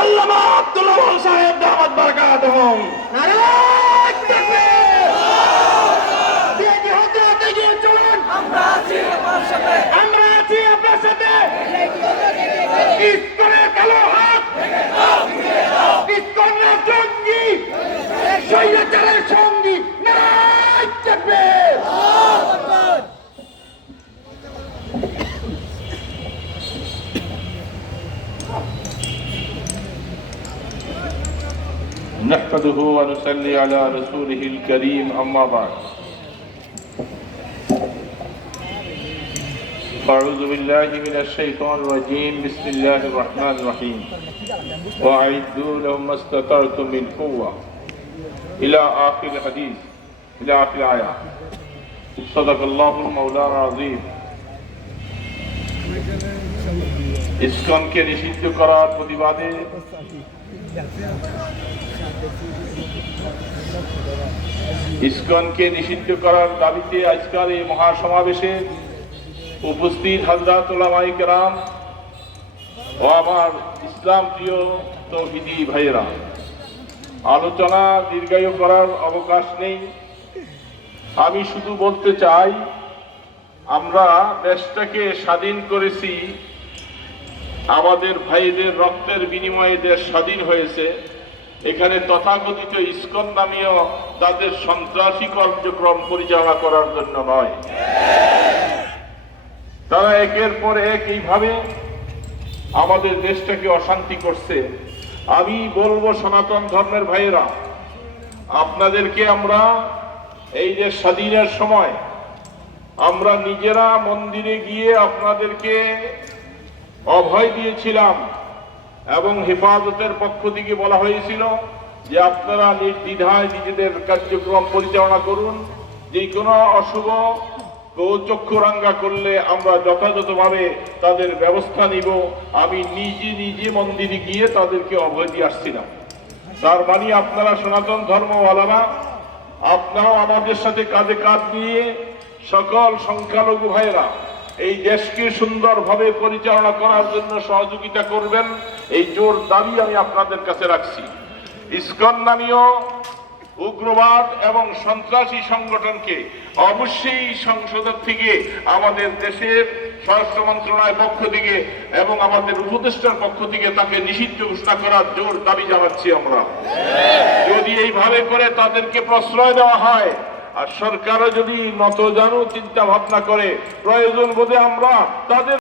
আল্লামা আব্দুল্লাহ সাহেব দামাত বারাকাতুহুম নারায়ণ نحمده ونصلي على رسوله الكريم أما بعد أعوذ بالله من الشيطان الرجيم بسم الله الرحمن الرحيم وأعدوا لهم ما استطعتم من قوة إلى آخر الحديث إلى آخر الآية صدق الله المولى العظيم ইসকনকে নিষিদ্ধ করার প্রতিবাদে ইসকনকে নিষিদ্ধ করার দাবিতে আজকাল এই মহাসমাবেশে উপস্থিত হাজরাত ওলামাই কেরাম ও আমার ইসলাম প্রিয় তৌহিদি ভাইয়েরা। আলোচনা দীর্ঘায়ু করার অবকাশ নেই। আমি শুধু বলতে চাই, আমরা দেশটাকে স্বাধীন করেছি আমাদের ভাইদের রক্তের বিনিময়ে দেশ স্বাধীন হয়েছে। এখানে তথাকথিত ইস্কন নামীয় তাদের সন্ত্রাসী কার্যক্রম পরিচালনা করার জন্য নয়। তারা একের পর এক এইভাবে আমাদের দেশটাকে অশান্তি করছে। আমি বলব, সনাতন ধর্মের ভাইয়েরা, আপনাদেরকে আমরা এই যে স্বাধীনের সময় আমরা নিজেরা মন্দিরে গিয়ে আপনাদেরকে অভয় দিয়েছিলাম এবং হেফাজতের পক্ষ থেকে বলা হয়েছিল যে আপনারা নির্দ্বিধায় নিজেদের কার্যক্রম পরিচালনা করুন। যে কোনো অশুভ চক্ষুরাঙ্গা করলে আমরা যথাযথভাবে তাদের ব্যবস্থা নিব। আমি নিজে নিজে মন্দিরে গিয়ে তাদেরকে অভয় দিয়ে আসছিলাম। তার মানে আপনারা সনাতন ধর্মওয়ালারা, আপনারাও আমাদের সাথে কাঁধে কাঁধ নিয়ে সকল সংখ্যালঘু ভাইয়েরা এই দেশকে সুন্দরভাবে পরিচালনা করার জন্য সহযোগিতা করবেন, এই জোর দাবি আমি আপনাদের কাছে রাখছি। ইসকন নামীয় উগ্রবাদ এবং সন্ত্রাসী সংগঠনকে অবশ্যই সংসদের থেকে আমাদের দেশের স্বরাষ্ট্র মন্ত্রণালয়ের পক্ষ থেকে এবং আমাদের উপদেষ্টার পক্ষ থেকে তাকে নিষিদ্ধ ঘোষণা করার জোর দাবি জানাচ্ছি আমরা। যদি এইভাবে করে তাদেরকে প্রশ্রয় দেওয়া হয় আর সরকারও যদি নত জানো চিন্তা ভাবনা করে প্রয়োজন বোধে আমরা তাদের